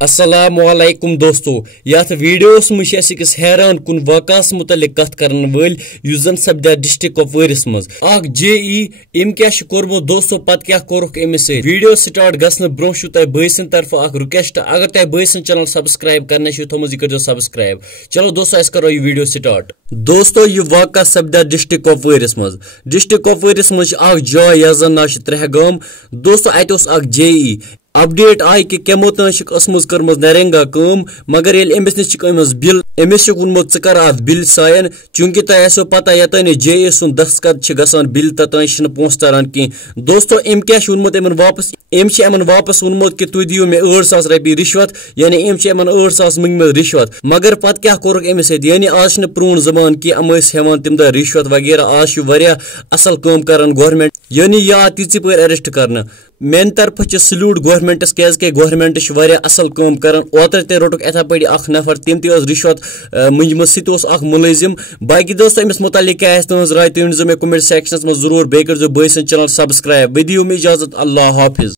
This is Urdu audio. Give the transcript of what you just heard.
السلام علیکم دوستو یت ویڈیوس مجھ أکس حیران کن واقعس متعلق کت کرن ول یس زن سپدیا ڈسٹرکٹ کپوارس مز اخ جے ای ام کیا کورمت دوستو پتہ کیا کورک امس ست ویڈیو سٹارٹ گھن برو تہ بھائی سند طرف اخ رکویسٹ اگر تہ بھائی سند چینل سبسکرائب کرنے تھومت یہ کرو سبسکرائب چلو دوستو اس کرو یہ ویڈیو سٹارٹ دوستو یہ واقعہ سپدیا ڈسٹرکٹ کپوارس مز ڈسٹرکٹ کپوارس مز اخ جائے یس زن ناو ترہگام دوستو ات اخ جے ای اپڈیٹ آئی کہ کمو تک اسمز کرم نرنگا کم مگر یل امس نش بل امس ونمت ثہ کر ات بل سائن چونکہ تہ آسو پتہ یوتان جے ای سن دستخط گژھان بل توتان پونسہ تران کی دوستو ام کیا ونمت امن واپس امن واپس ونمت کہ تھی دیو مے 8,000 رۄپیہِ رشوت یعنی امن 8,000 منگمت رشوت مگر پتہ کیا کورک امس ست یعنی آج پرون زمان کی ام ہیوان تم دہ رشوت وغیرہ آج واریاہ اصل کام کران گورنمنٹ یعنی یہ آ تیژی پٲٹھۍ اریسٹ کرنا میانہ طرف سلوٹ گورنمنٹس کی گورنمنٹ اصل کام کران اوتر تہ روٹک اتھا پٲٹھۍ اخ نفر تم تہ رشوت منجمت سہ تہ اخ ملٲزم باقی دوستو امس متعلق کیا تہذ راے تُہۍ ؤنزیو مےٚ کمنٹ سیکشنس منٛز ضروٗر بیٚیہِ کٔرزیو بٲے سٕنٛدۍ چینل سبسکرایب بیٚیہِ دِیِو مےٚ اجازت اللہ حافظ